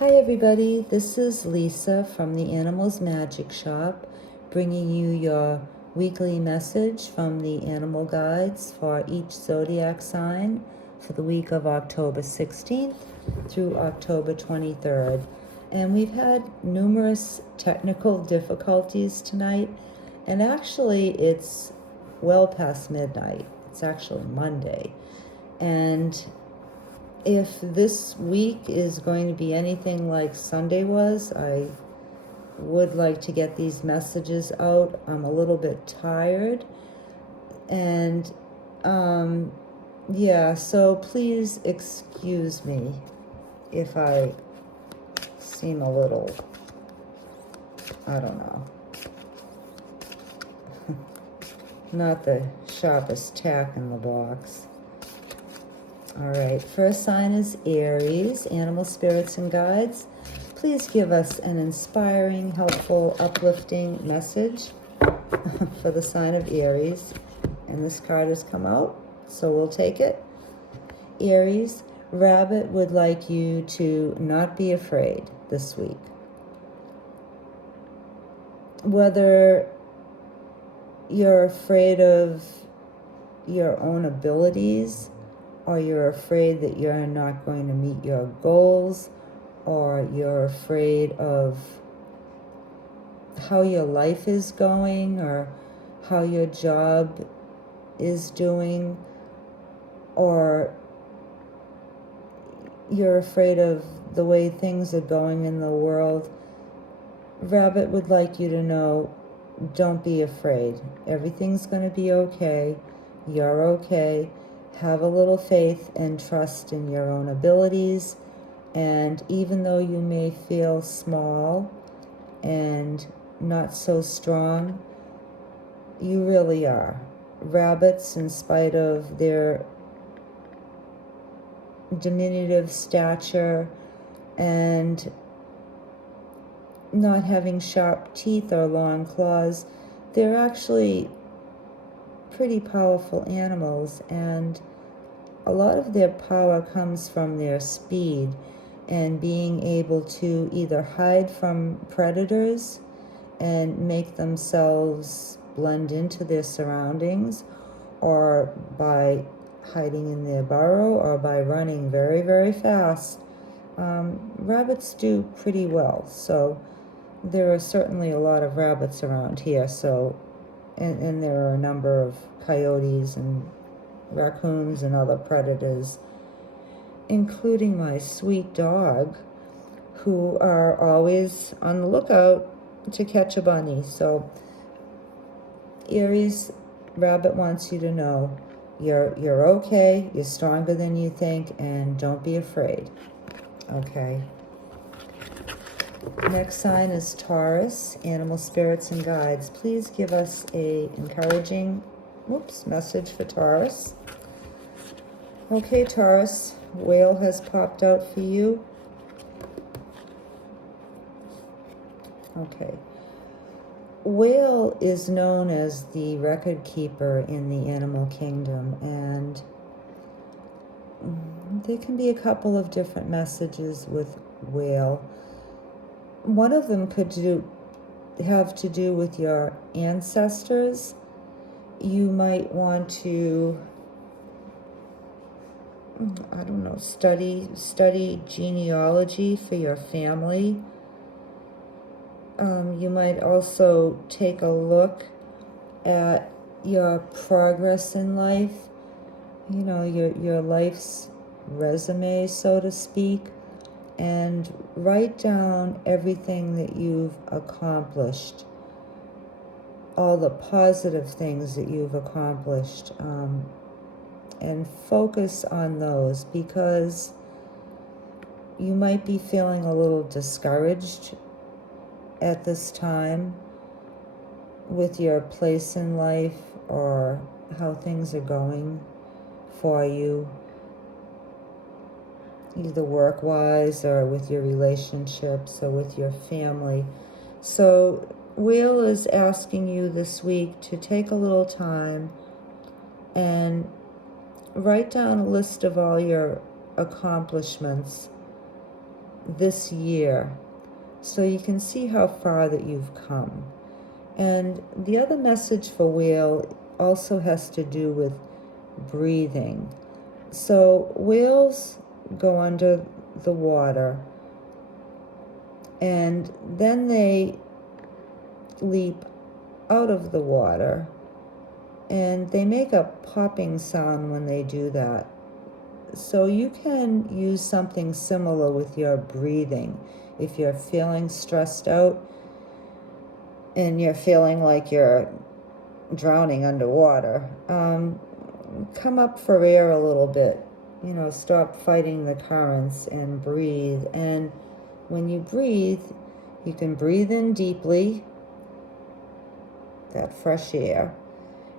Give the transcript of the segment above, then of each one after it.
Hi everybody, this is Lisa from the Animals Magic Shop, bringing you your weekly message from the animal guides for each zodiac sign for the week of October 16th through October 23rd. And we've had numerous technical difficulties tonight, and actually it's well past midnight. It's actually Monday. And if this week is going to be anything like Sunday was, I would like to get these messages out. I'm a little bit tired. And yeah, so please excuse me if I seem a little, I don't know, not the sharpest tack in the box. All right, first sign is Aries, animal spirits and guides. Please give us an inspiring, helpful, uplifting message for the sign of Aries. And this card has come out, so we'll take it. Aries, Rabbit would like you to not be afraid this week. Whether you're afraid of your own abilities, or you're afraid that you're not going to meet your goals, or you're afraid of how your life is going, or how your job is doing, or you're afraid of the way things are going in the world, Rabbit would like you to know, don't be afraid. Everything's going to be okay. You're okay. Have a little faith and trust in your own abilities. And even though you may feel small and not so strong, you really are. Rabbits, in spite of their diminutive stature and not having sharp teeth or long claws, they're actually pretty powerful animals, and a lot of their power comes from their speed and being able to either hide from predators and make themselves blend into their surroundings, or by hiding in their burrow, or by running very, very fast. Rabbits do pretty well, so there are certainly a lot of rabbits around here, so and there are a number of coyotes and raccoons and other predators, including my sweet dog, who are always on the lookout to catch a bunny. So Aries, Rabbit wants you to know you're okay, you're stronger than you think, and don't be afraid. Okay. Next sign is Taurus, animal spirits and guides. Please give us a encouraging message for Taurus. Okay, Taurus, whale has popped out for you. Okay. Whale is known as the record keeper in the animal kingdom, and there can be a couple of different messages with whale. One of them could have to do with your ancestors. You might want to, I don't know, study genealogy for your family. You might also take a look at your progress in life, you know, your life's resume, so to speak, and write down everything that you've accomplished, all the positive things that you've accomplished, and focus on those, because you might be feeling a little discouraged at this time with your place in life or how things are going for you, either work-wise or with your relationships or with your family. So Wheel is asking you this week to take a little time and write down a list of all your accomplishments this year, so you can see how far that you've come. And the other message for whale also has to do with breathing. So whales go under the water, and then they leap out of the water, and they make a popping sound when they do that. So you can use something similar with your breathing. If you're feeling stressed out and you're feeling like you're drowning underwater, come up for air a little bit. You know, stop fighting the currents and breathe. And when you breathe, you can breathe in deeply, that fresh air.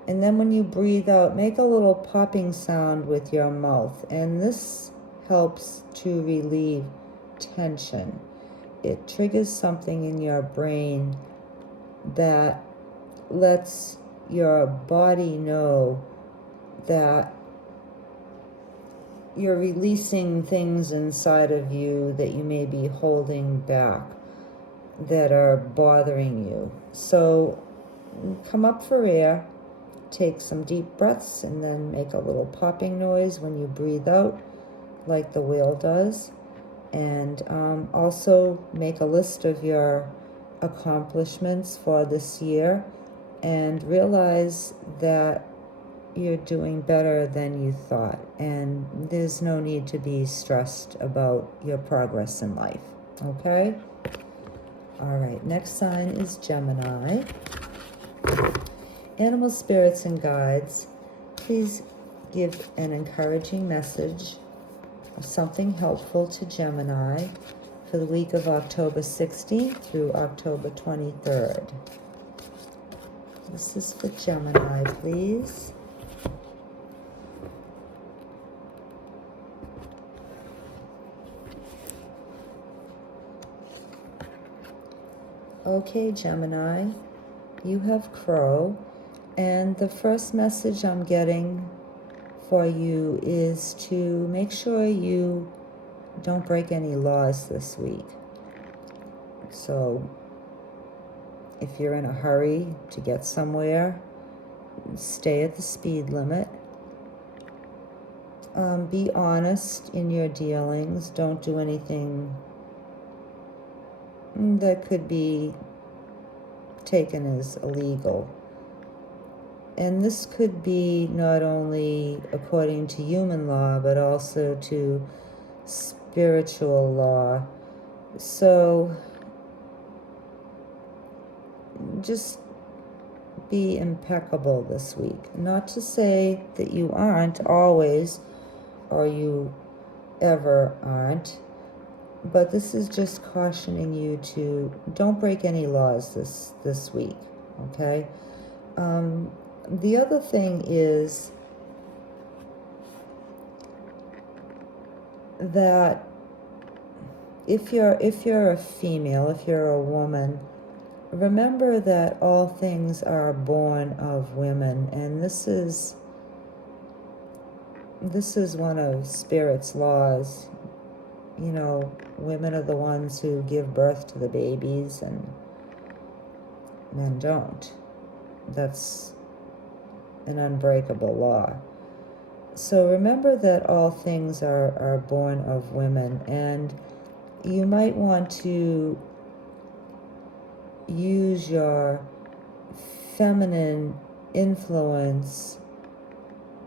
And then when you breathe out, make a little popping sound with your mouth. And this helps to relieve tension. It triggers something in your brain that lets your body know that you're releasing things inside of you that you may be holding back, that are bothering you. So come up for air, take some deep breaths, and then make a little popping noise when you breathe out, like the whale does. And also make a list of your accomplishments for this year, and realize that you're doing better than you thought, and there's no need to be stressed about your progress in life. Okay? All right, next sign is Gemini. Animal spirits and guides, please give an encouraging message of something helpful to Gemini for the week of October 16th through October 23rd. This is for Gemini, please. Okay, Gemini, you have Crow, and the first message I'm getting for you is to make sure you don't break any laws this week. So if you're in a hurry to get somewhere, stay at the speed limit. Be honest in your dealings. Don't do anything that could be taken as illegal. And this could be not only according to human law, but also to spiritual law. So just be impeccable this week. Not to say that you aren't always, or you ever aren't, but this is just cautioning you to don't break any laws this week, okay? The other thing is that if you're a female, if you're a woman, remember that all things are born of women, and this is one of Spirit's laws. You know, women are the ones who give birth to the babies, and men don't. That's an unbreakable law. So remember that all things are born of women, and you might want to use your feminine influence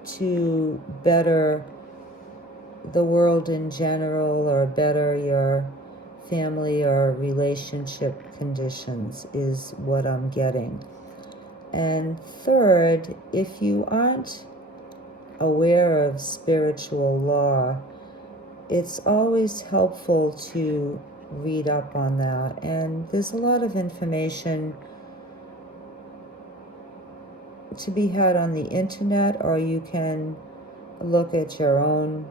to better the world in general, or better your family or relationship conditions, is what I'm getting. And third, if you aren't aware of spiritual law, it's always helpful to read up on that. And there's a lot of information to be had on the internet, or you can look at your own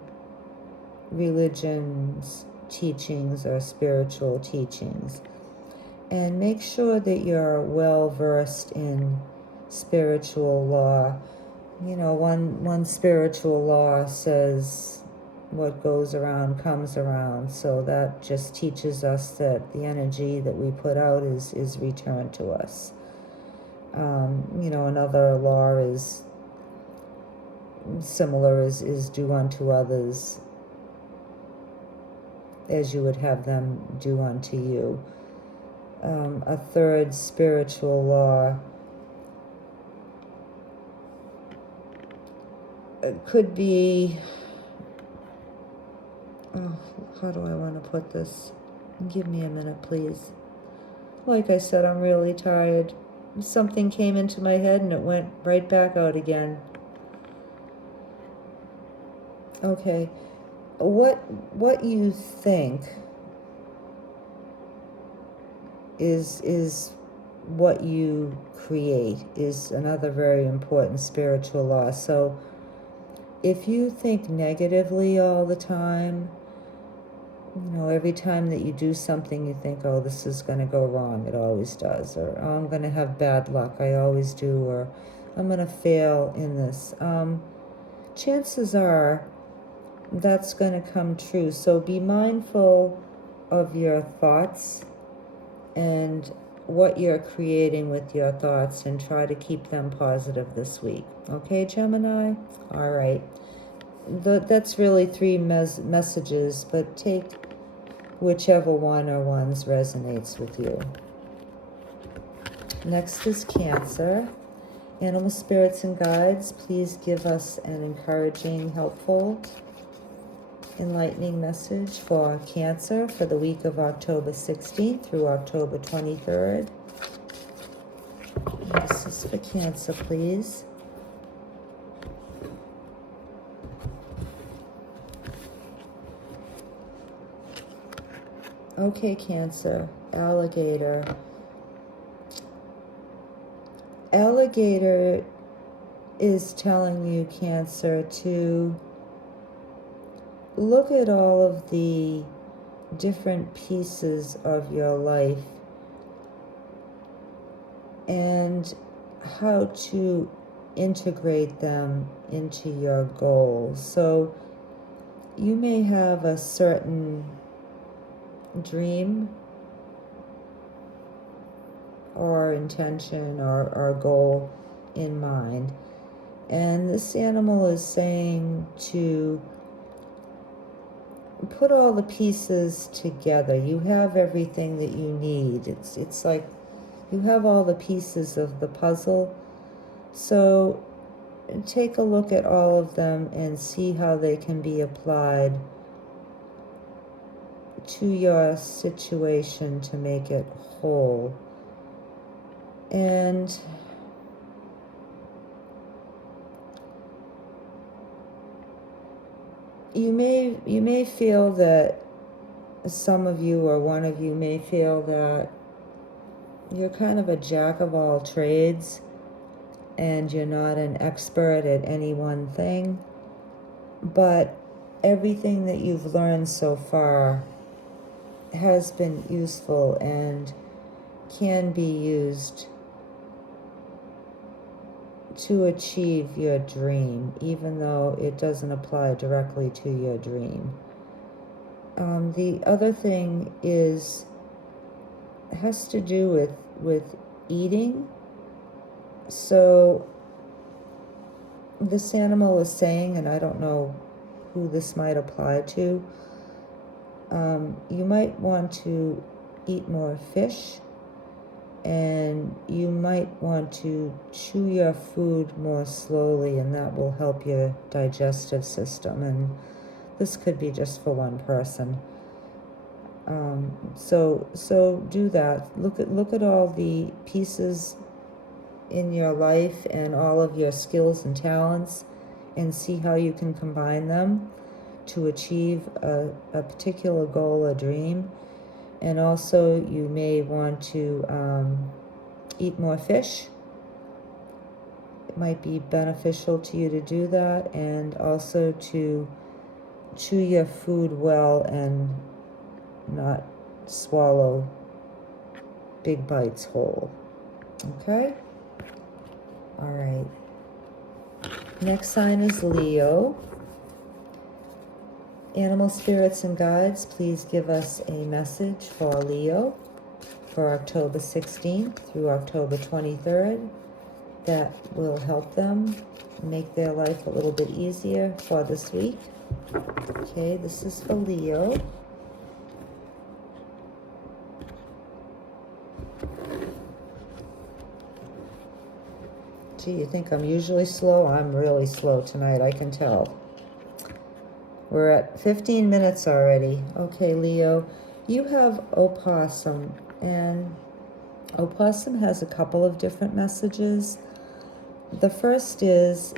religion's teachings or spiritual teachings. And make sure that you're well versed in spiritual law. You know, one spiritual law says what goes around comes around. So that just teaches us that the energy that we put out is returned to us. You know, another law is similar, is do unto others as you would have them do unto you. A third spiritual law could be, oh, how do I want to put this? Give me a minute, please. Like I said, I'm really tired. Something came into my head and it went right back out again. Okay, what you think is what you create, is another very important spiritual law. So if you think negatively all the time, you know, every time that you do something, you think, oh, this is going to go wrong. It always does. Or, oh, I'm going to have bad luck. I always do. Or, I'm going to fail in this. Chances are that's going to come true. So be mindful of your thoughts and what you're creating with your thoughts, and try to keep them positive this week. Okay, Gemini? All right. That's really three messages, but take whichever one or ones resonates with you. Next is Cancer. Animal spirits and guides, please give us an encouraging, helpful, enlightening message for Cancer for the week of October 16th through October 23rd. This is for Cancer, please. Okay, Cancer. Alligator. Alligator is telling you, Cancer, to look at all of the different pieces of your life and how to integrate them into your goals. So you may have a certain dream or intention or goal in mind, and this animal is saying to put all the pieces together. You have everything that you need. It's like you have all the pieces of the puzzle. So take a look at all of them and see how they can be applied to your situation to make it whole. And you may feel that some of you or one of you may feel that you're kind of a jack of all trades and you're not an expert at any one thing, but everything that you've learned so far has been useful and can be used to achieve your dream, even though it doesn't apply directly to your dream. The other thing has to do with eating. So this animal is saying, and I don't know who this might apply to, you might want to eat more fish, and you might want to chew your food more slowly, and that will help your digestive system. And this could be just for one person. So do that. Look at all the pieces in your life and all of your skills and talents, and see how you can combine them to achieve a particular goal or dream. And also you may want to eat more fish. It might be beneficial to you to do that, and also to chew your food well and not swallow big bites whole. Okay? All right. Next sign is Leo. Animal spirits and guides, please give us a message for Leo for October 16th through October 23rd that will help them make their life a little bit easier for this week. Okay, this is for Leo. Gee, you think I'm usually slow? I'm really slow tonight, I can tell. We're at 15 minutes already. Okay, Leo, you have opossum, and opossum has a couple of different messages. The first is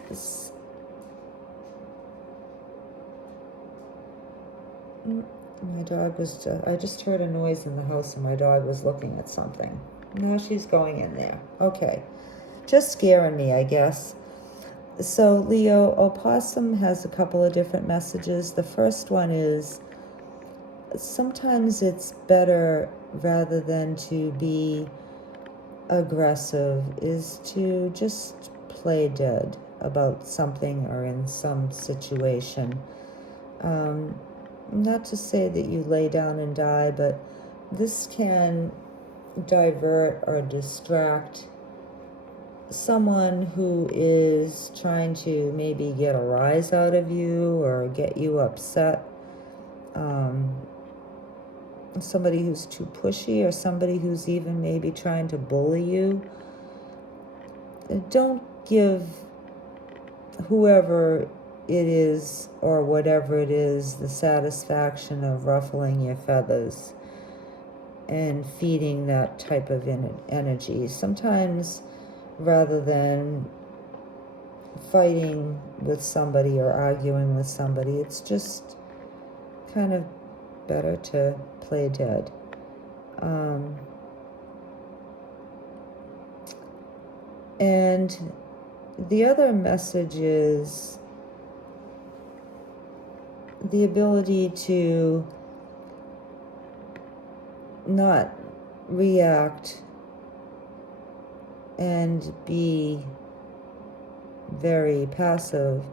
my dog was, I just heard a noise in the house and my dog was looking at something. Now she's going in there. Okay, just scaring me, I guess. So, Leo, opossum has a couple of different messages. The first one is sometimes it's better, rather than to be aggressive, is to just play dead about something or in some situation. Not to say that you lay down and die, but this can divert or distract someone who is trying to maybe get a rise out of you or get you upset. Somebody who's too pushy, or somebody who's even maybe trying to bully you. Don't give whoever it is or whatever it is the satisfaction of ruffling your feathers and feeding that type of energy. Sometimes, rather than fighting with somebody or arguing with somebody, it's just kind of better to play dead. And the other message is the ability to not react and be very passive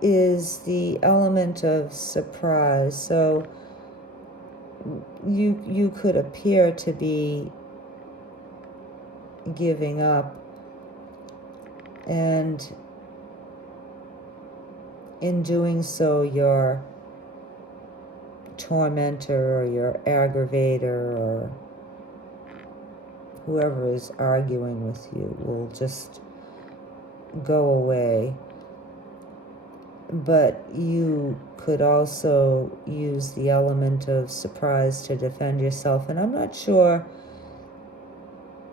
is the element of surprise. So you could appear to be giving up, and in doing so, your tormentor or your aggravator or whoever is arguing with you will just go away. But you could also use the element of surprise to defend yourself. And I'm not sure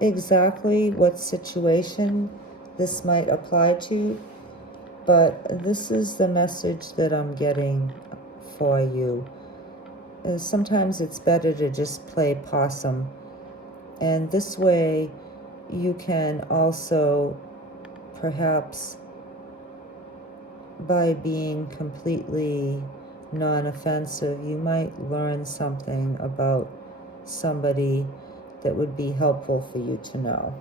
exactly what situation this might apply to, but this is the message that I'm getting for you. Sometimes it's better to just play possum, and this way you can also, perhaps by being completely non-offensive, you might learn something about somebody that would be helpful for you to know.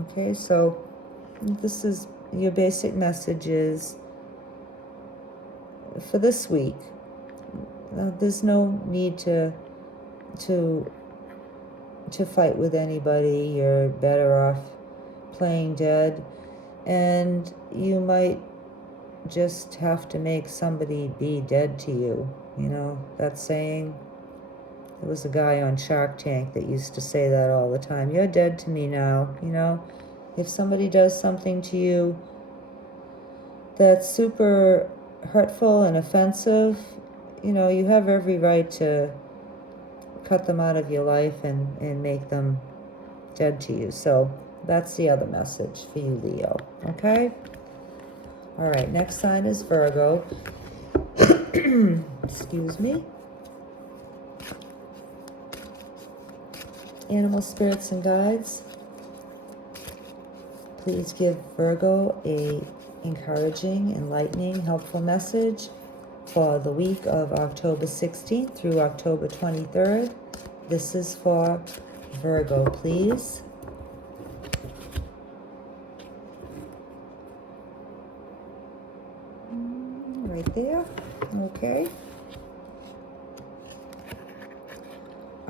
Okay, so this is your basic messages for this week. There's no need to fight with anybody. You're better off playing dead, and you might just have to make somebody be dead to you. You know that saying? There was a guy on Shark Tank that used to say that all the time. You're dead to me now. You know, if somebody does something to you that's super hurtful and offensive, you know, you have every right to cut them out of your life and make them dead to you. So that's the other message for you, Leo. Okay? All right, next sign is Virgo. Excuse me. Animal spirits and guides, please give Virgo a encouraging, enlightening, helpful message for the week of October 16th through October 23rd. This is for Virgo, please.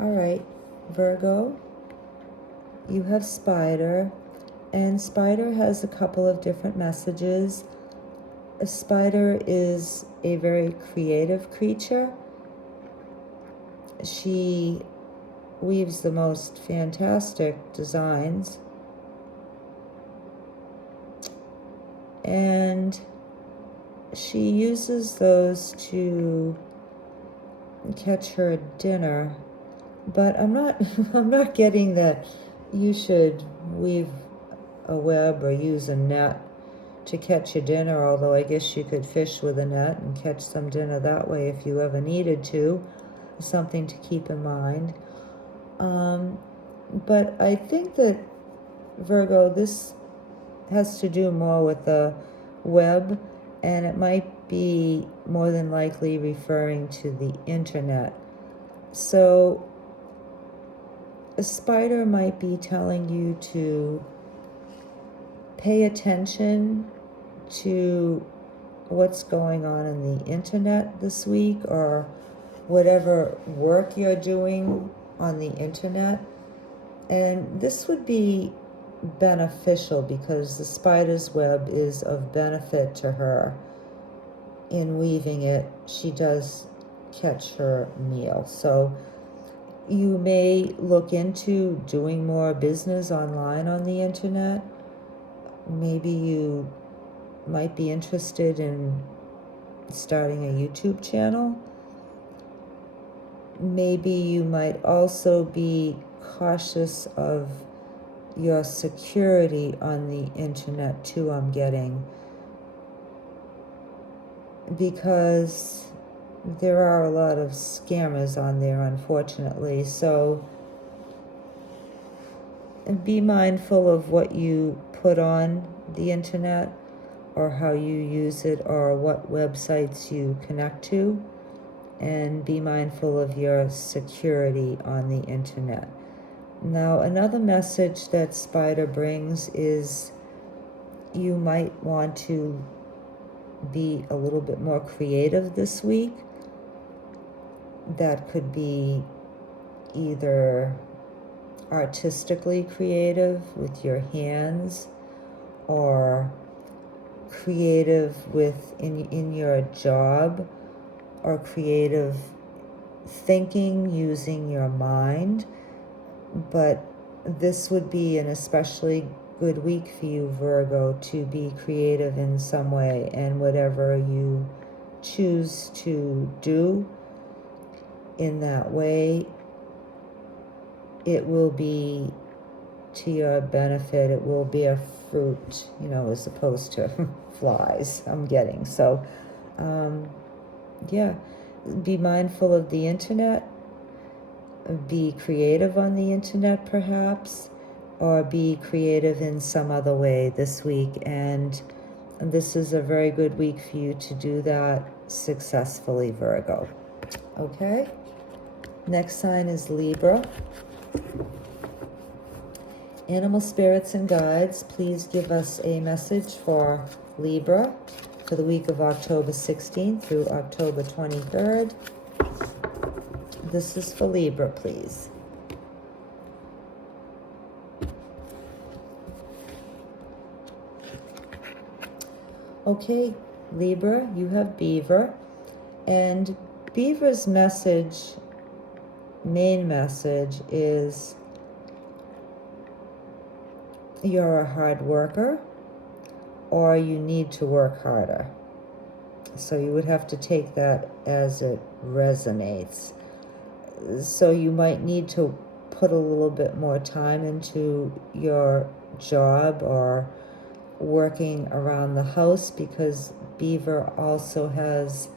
All right, Virgo, you have Spider, and Spider has a couple of different messages. A spider is a very creative creature. She weaves the most fantastic designs, and she uses those to catch her dinner. But I'm not I'm not getting that you should weave a web or use a net to catch your dinner, although I guess you could fish with a net and catch some dinner that way if you ever needed to. Something to keep in mind. But I think that, Virgo, this has to do more with the web, and it might be more than likely referring to the internet. So a spider might be telling you to pay attention to what's going on in the internet this week, or whatever work you're doing on the internet. And this would be beneficial because the spider's web is of benefit to her. In weaving it, she does catch her meal. So you may look into doing more business online on the internet. Maybe you might be interested in starting a YouTube channel. Maybe you might also be cautious of your security on the internet too, I'm getting, because there are a lot of scammers on there, unfortunately. So be mindful of what you put on the internet, or how you use it, or what websites you connect to, and be mindful of your security on the internet. Now, another message that Spider brings is you might want to be a little bit more creative this week. That could be either artistically creative with your hands, or creative in your job, or creative thinking using your mind. But this would be an especially good week for you, Virgo, to be creative in some way, and whatever you choose to do in that way, it will be to your benefit. It will bear fruit, as opposed to flies, I'm getting. So, yeah, be mindful of the internet. Be creative on the internet, perhaps, or be creative in some other way this week. And this is a very good week for you to do that successfully, Virgo. Okay? Next sign is Libra. Animal spirits and guides, please give us a message for Libra for the week of October 16th through October 23rd. This is for Libra, please. Okay, Libra, you have Beaver. And Beaver's main message is you're a hard worker, or you need to work harder. So you would have to take that as it resonates. So you might need to put a little bit more time into your job or working around the house, because Beaver also has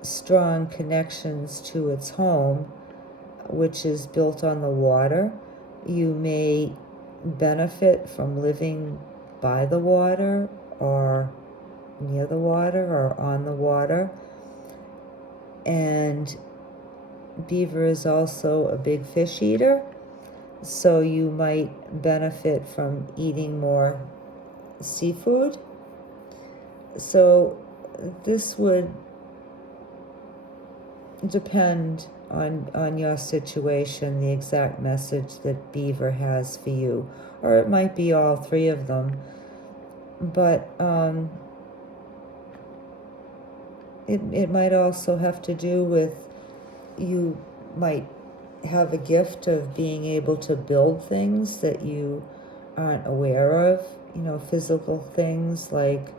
strong connections to its home, which is built on the water. You may benefit from living by the water, or near the water, or on the water. And Beaver is also a big fish eater, so you might benefit from eating more seafood. So this would depend on your situation, the exact message that Beaver has for you. Or it might be all three of them. But it might also have to do with, you might have a gift of being able to build things that you aren't aware of, you know, physical things like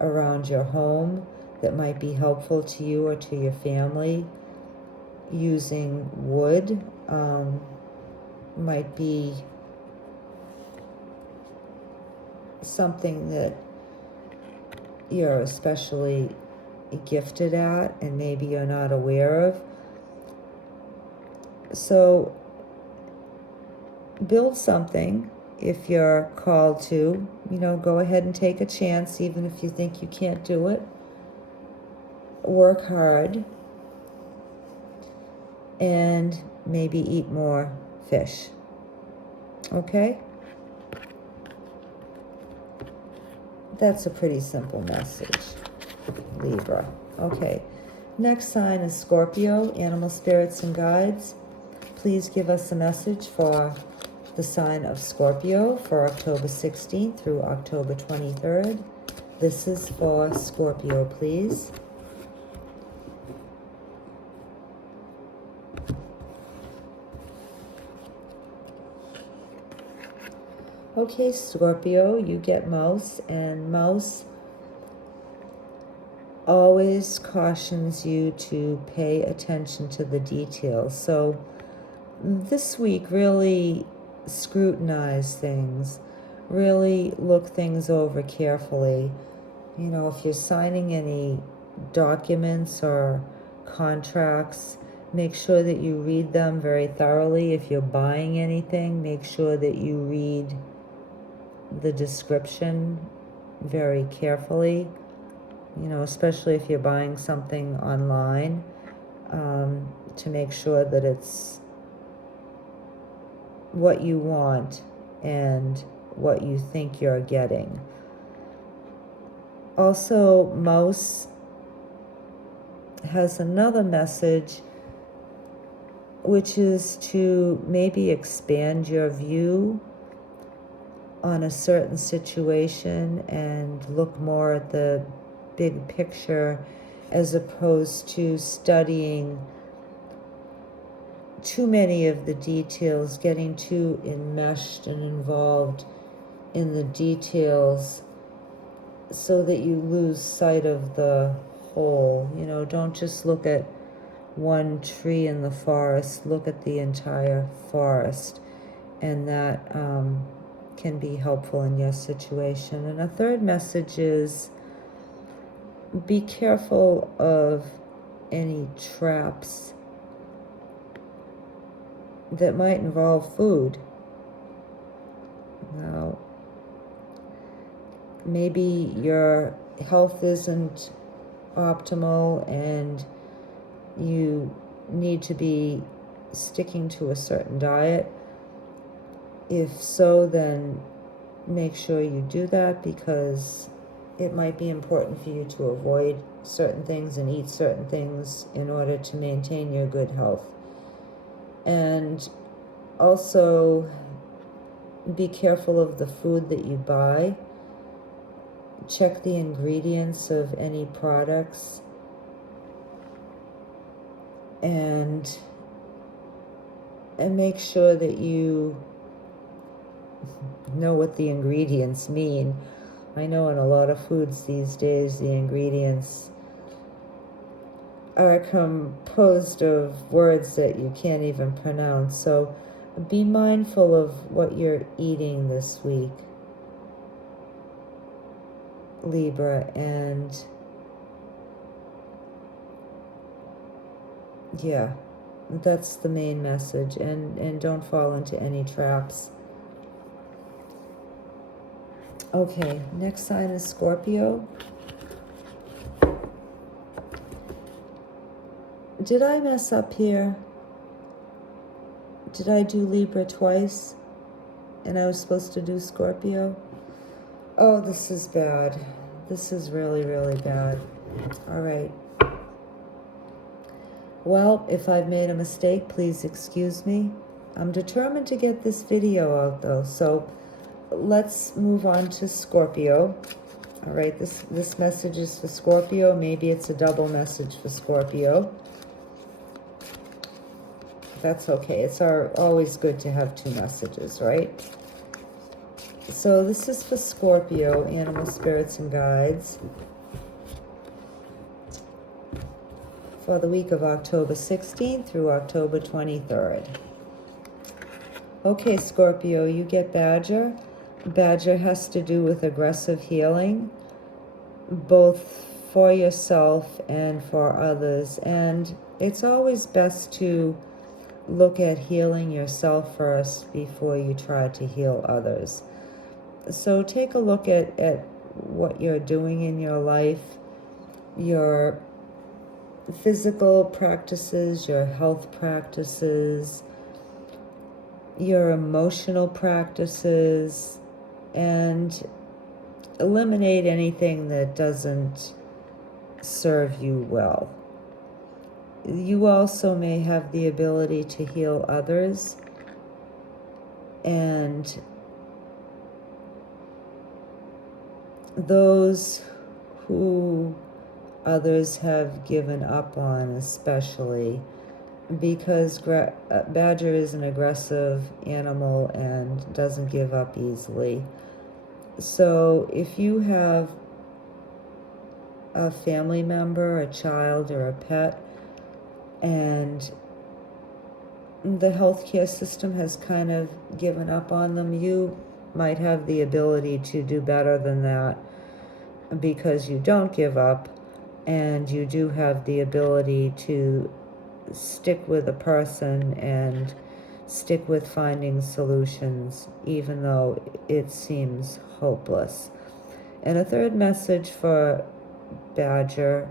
around your home that might be helpful to you or to your family. Using wood might be something that you're especially gifted at and maybe you're not aware of. So build something if you're called to, you know, go ahead and take a chance even if you think you can't do it. Work hard and maybe eat more fish. Okay? That's a pretty simple message, Libra. Okay. Next sign is Scorpio, animal spirits and guides. Please give us a message for the sign of Scorpio for October 16th through October 23rd. This is for Scorpio, please. Okay, Scorpio, you get Mouse, and Mouse always cautions you to pay attention to the details. So this week, really scrutinize things, really look things over carefully. You know, if you're signing any documents or contracts, make sure that you read them very thoroughly. If you're buying anything, make sure that you read the description very carefully, you know, especially if you're buying something online, to make sure that it's what you want and what you think you're getting. Also, Mouse has another message, which is to maybe expand your view on a certain situation and look more at the big picture as opposed to studying too many of the details, getting too enmeshed and involved in the details so that you lose sight of the whole. You know, don't just look at one tree in the forest, look at the entire forest, and that can be helpful in your situation. And a third message is be careful of any traps that might involve food. Now, maybe your health isn't optimal and you need to be sticking to a certain diet. If so, then make sure you do that, because it might be important for you to avoid certain things and eat certain things in order to maintain your good health. And also be careful of the food that you buy. Check the ingredients of any products and make sure that you know what the ingredients mean. I know in a lot of foods these days the ingredients are composed of words that you can't even pronounce. So be mindful of what you're eating this week, Libra, and yeah, that's the main message. And don't fall into any traps. Okay, next sign is Scorpio. Did I mess up here? Did I do Libra twice? And I was supposed to do Scorpio? Oh, this is bad. This is really, really bad. All right. Well, if I've made a mistake, please excuse me. I'm determined to get this video out though, so let's move on to Scorpio. All right, this message is for Scorpio. Maybe it's a double message for Scorpio. That's okay. It's always good to have two messages, right? So this is for Scorpio, animal spirits and guides, for the week of October 16th through October 23rd. Okay, Scorpio, you get Badger. Badger has to do with aggressive healing, both for yourself and for others. And it's always best to look at healing yourself first before you try to heal others. So take a look at what you're doing in your life, your physical practices, your health practices, your emotional practices, and eliminate anything that doesn't serve you well. You also may have the ability to heal others, and those who others have given up on, especially because Badger is an aggressive animal and doesn't give up easily. So if you have a family member, a child, or a pet, and the healthcare system has kind of given up on them, you might have the ability to do better than that because you don't give up, and you do have the ability to stick with a person and stick with finding solutions, even though it seems hopeless. And a third message for Badger,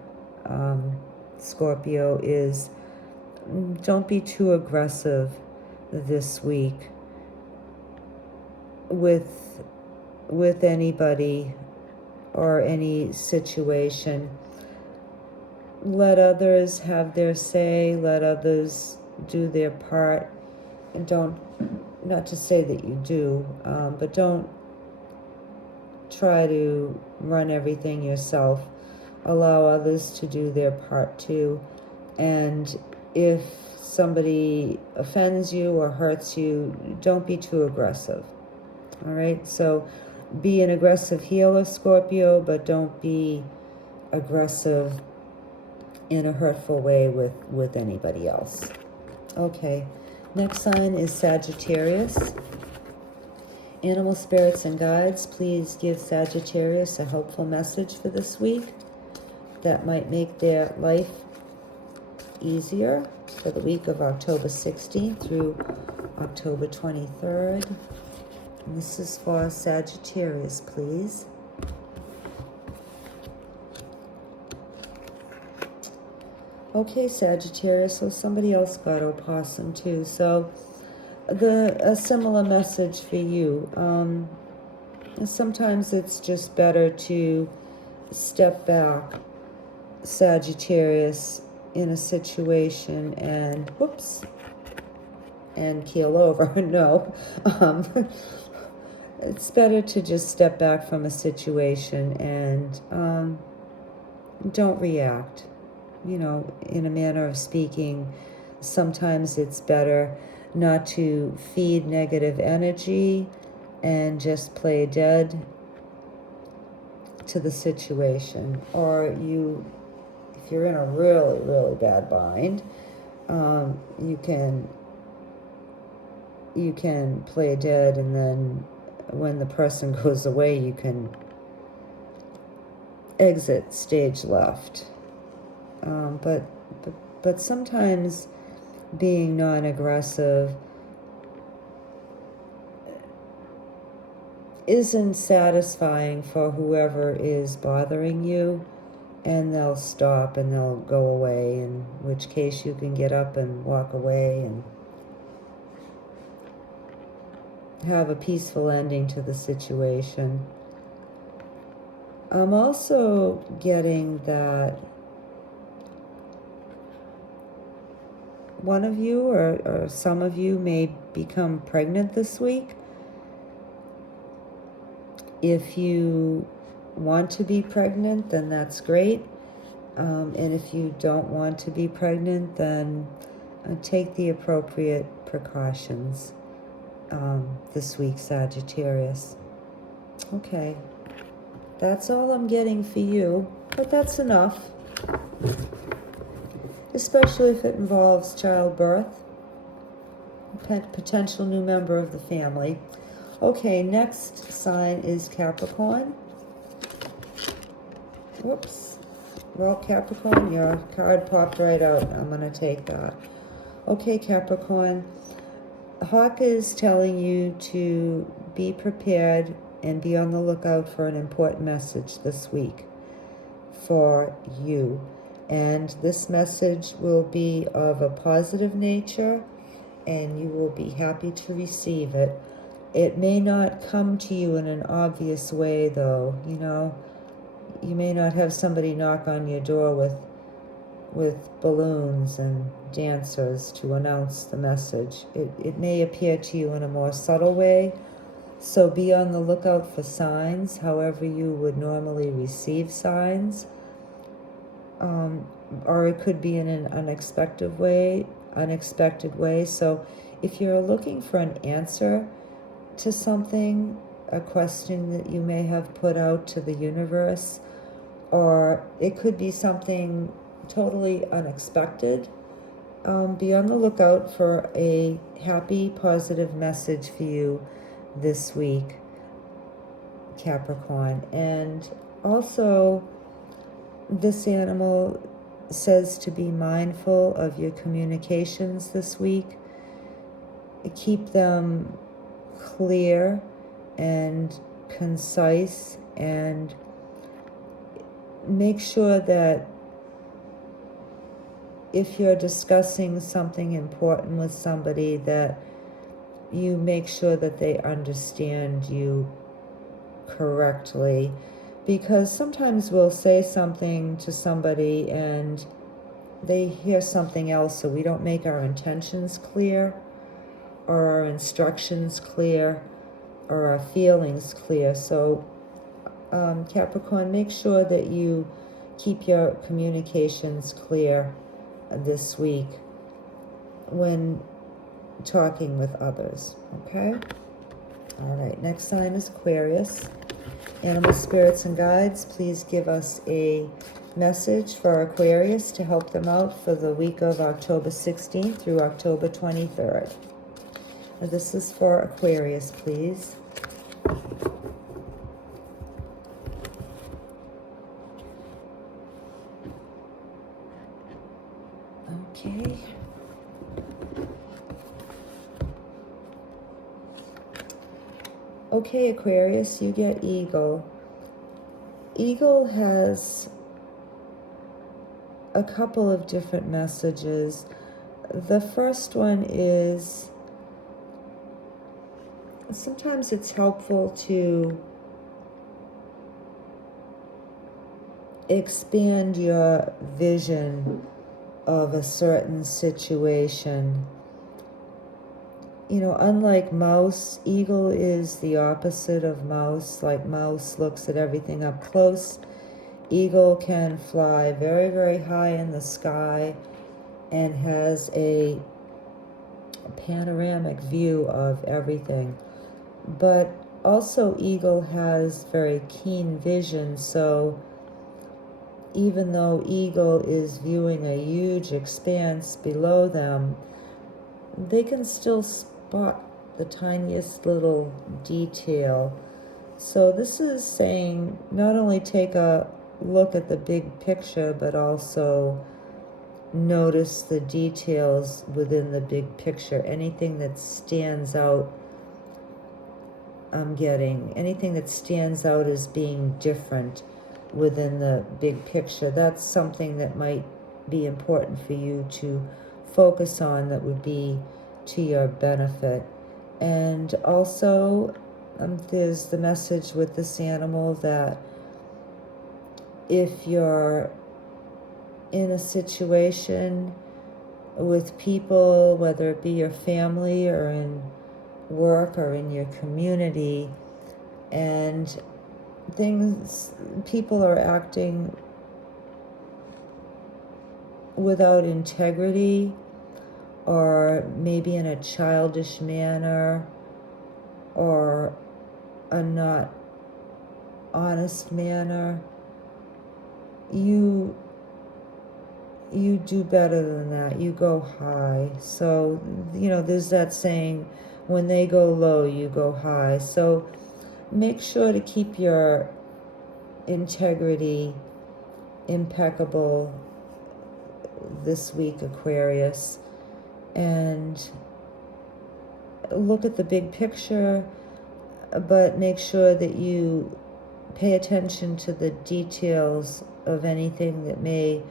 Scorpio, is don't be too aggressive this week with anybody or any situation. Let others have their say, let others do their part, and not to say that you do, but don't try to run everything yourself. Allow others to do their part too. And if somebody offends you or hurts you, don't be too aggressive. All right, so be an aggressive healer, Scorpio, but don't be aggressive in a hurtful way with anybody else. Okay, next sign is Sagittarius. Animal spirits and guides, please give Sagittarius a helpful message for this week that might make their life easier for the week of October 16th through October 23rd. And this is for Sagittarius, please. Okay, Sagittarius, so somebody else got opossum too. So a similar message for you. Sometimes it's just better to step back, Sagittarius, in a situation and and keel over. No, it's better to just step back from a situation and don't react. You know, in a manner of speaking, sometimes it's better not to feed negative energy and just play dead to the situation. Or if you're in a really, really bad bind, you can play dead, and then when the person goes away, you can exit stage left. But sometimes being non-aggressive isn't satisfying for whoever is bothering you, and they'll stop and they'll go away, in which case you can get up and walk away and have a peaceful ending to the situation. I'm also getting that one of you or some of you may become pregnant this week. If you want to be pregnant, then that's great. And if you don't want to be pregnant, then take the appropriate precautions this week, Sagittarius. Okay, that's all I'm getting for you, but that's enough, especially if it involves childbirth, potential new member of the family. Okay, next sign is Capricorn. Whoops. Well, Capricorn, your card popped right out. I'm going to take that. Okay, Capricorn. Hawk is telling you to be prepared and be on the lookout for an important message this week for you. And this message will be of a positive nature, and you will be happy to receive it. It may not come to you in an obvious way, though. You know, you may not have somebody knock on your door with balloons and dancers to announce the message. It may appear to you in a more subtle way, so be on the lookout for signs, however you would normally receive signs. Or it could be in an unexpected way. So if you're looking for an answer to something, a question that you may have put out to the universe, or it could be something totally unexpected, be on the lookout for a happy, positive message for you this week, Capricorn. And also, this animal says to be mindful of your communications this week. Keep them clear and concise, and make sure that if you're discussing something important with somebody, that you make sure that they understand you correctly. Because sometimes we'll say something to somebody and they hear something else, so we don't make our intentions clear, or our instructions clear, or our feelings clear. So Capricorn, make sure that you keep your communications clear this week when talking with others, okay? All right, next sign is Aquarius. Animal spirits and guides, please give us a message for Aquarius to help them out for the week of October 16th through October 23rd. And this is for Aquarius, please. Okay. Okay, Aquarius, you get Eagle. Eagle has a couple of different messages. The first one is, sometimes it's helpful to expand your vision of a certain situation. You know, unlike mouse, eagle is the opposite of mouse. Like mouse looks at everything up close. Eagle can fly very, very high in the sky and has a panoramic view of everything. But also eagle has very keen vision, so even though eagle is viewing a huge expanse below them, they can still spot the tiniest little detail. So this is saying not only take a look at the big picture, but also notice the details within the big picture. Anything that stands out, anything that stands out as being different within the big picture, that's something that might be important for you to focus on, that would be to your benefit. And also there's the message with this animal that if you're in a situation with people, whether it be your family or in work or in your community, and people are acting without integrity, or maybe in a childish manner, or a not honest manner. You do better than that. You go high. So, there's that saying, when they go low, you go high. So make sure to keep your integrity impeccable this week, Aquarius, and look at the big picture, but make sure that you pay attention to the details of anything that may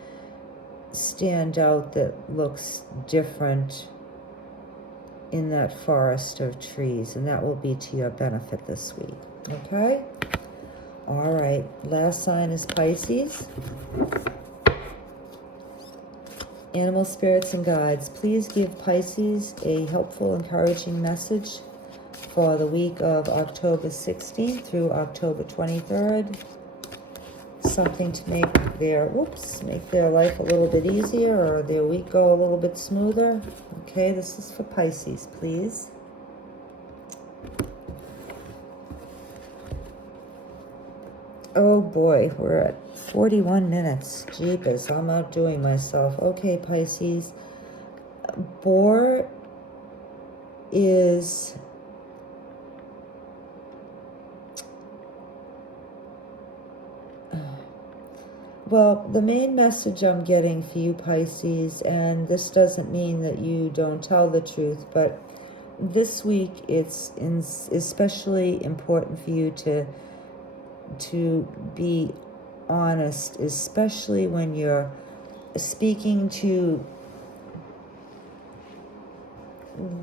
stand out that looks different in that forest of trees, and that will be to your benefit this week. Okay? All right. Last sign is Pisces. Animal spirits and guides, please give Pisces a helpful, encouraging message for the week of October 16th through October 23rd. Something to make their life a little bit easier, or their week go a little bit smoother. Okay, this is for Pisces, please. Oh boy, we're at 41 minutes. Jeepers, I'm outdoing myself. Okay, Pisces. Boar is well, the main message I'm getting for you, Pisces, and this doesn't mean that you don't tell the truth, but this week it's especially important for you to be honest, especially when you're speaking to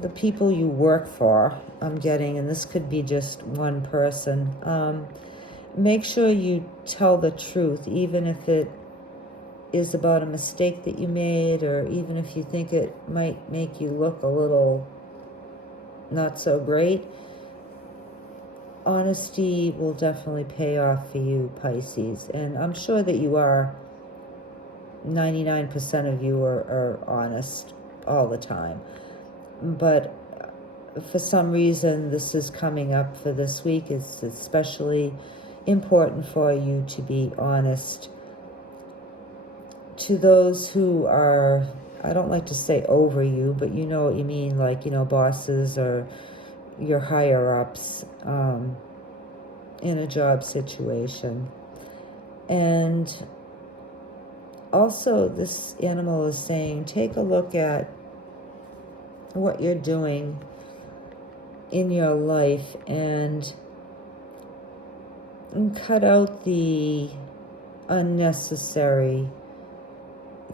the people you work for, I'm getting, and this could be just one person. Make sure you tell the truth, even if it is about a mistake that you made, or even if you think it might make you look a little not so great. Honesty will definitely pay off for you, Pisces, and I'm sure that you are. 99% of you are honest all the time, but for some reason this is coming up for this week. It's especially important for you to be honest to those who are, I don't like to say over you, but you know what you mean, like, bosses or your higher ups in a job situation. And also this animal is saying, take a look at what you're doing in your life and cut out the unnecessary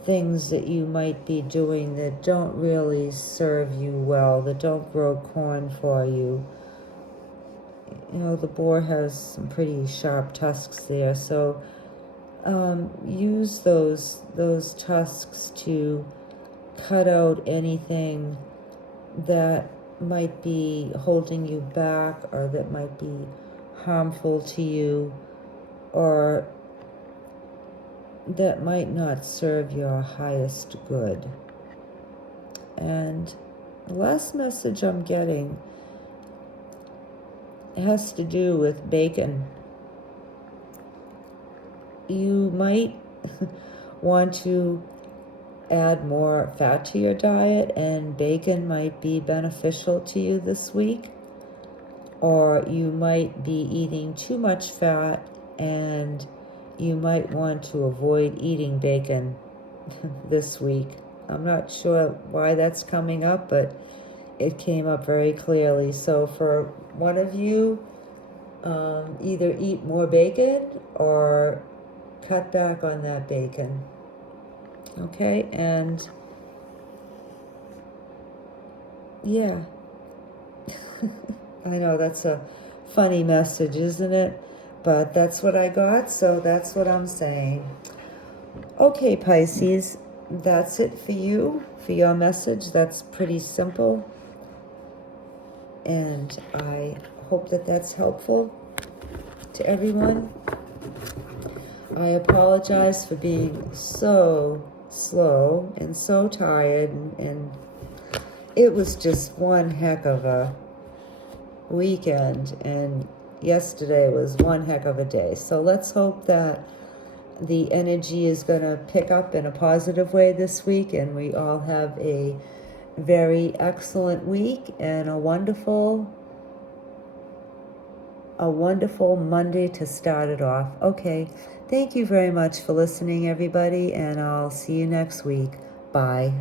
things that you might be doing that don't really serve you well, that don't grow corn for you. The boar has some pretty sharp tusks there, so use those tusks to cut out anything that might be holding you back, or that might be harmful to you, or that might not serve your highest good. And the last message I'm getting has to do with bacon. You might want to add more fat to your diet, and bacon might be beneficial to you this week. Or you might be eating too much fat, and you might want to avoid eating bacon this week. I'm not sure why that's coming up, but it came up very clearly. So for one of you, either eat more bacon or cut back on that bacon. Okay, and yeah. I know that's a funny message, isn't it? But that's what I got, so that's what I'm saying. Okay, Pisces, that's it for you, for your message. That's pretty simple. And I hope that that's helpful to everyone. I apologize for being so slow and so tired, and it was just one heck of a weekend, and yesterday was one heck of a day. So let's hope that the energy is going to pick up in a positive way this week, and we all have a very excellent week and a wonderful Monday to start it off. Okay, thank you very much for listening, everybody, and I'll see you next week. Bye.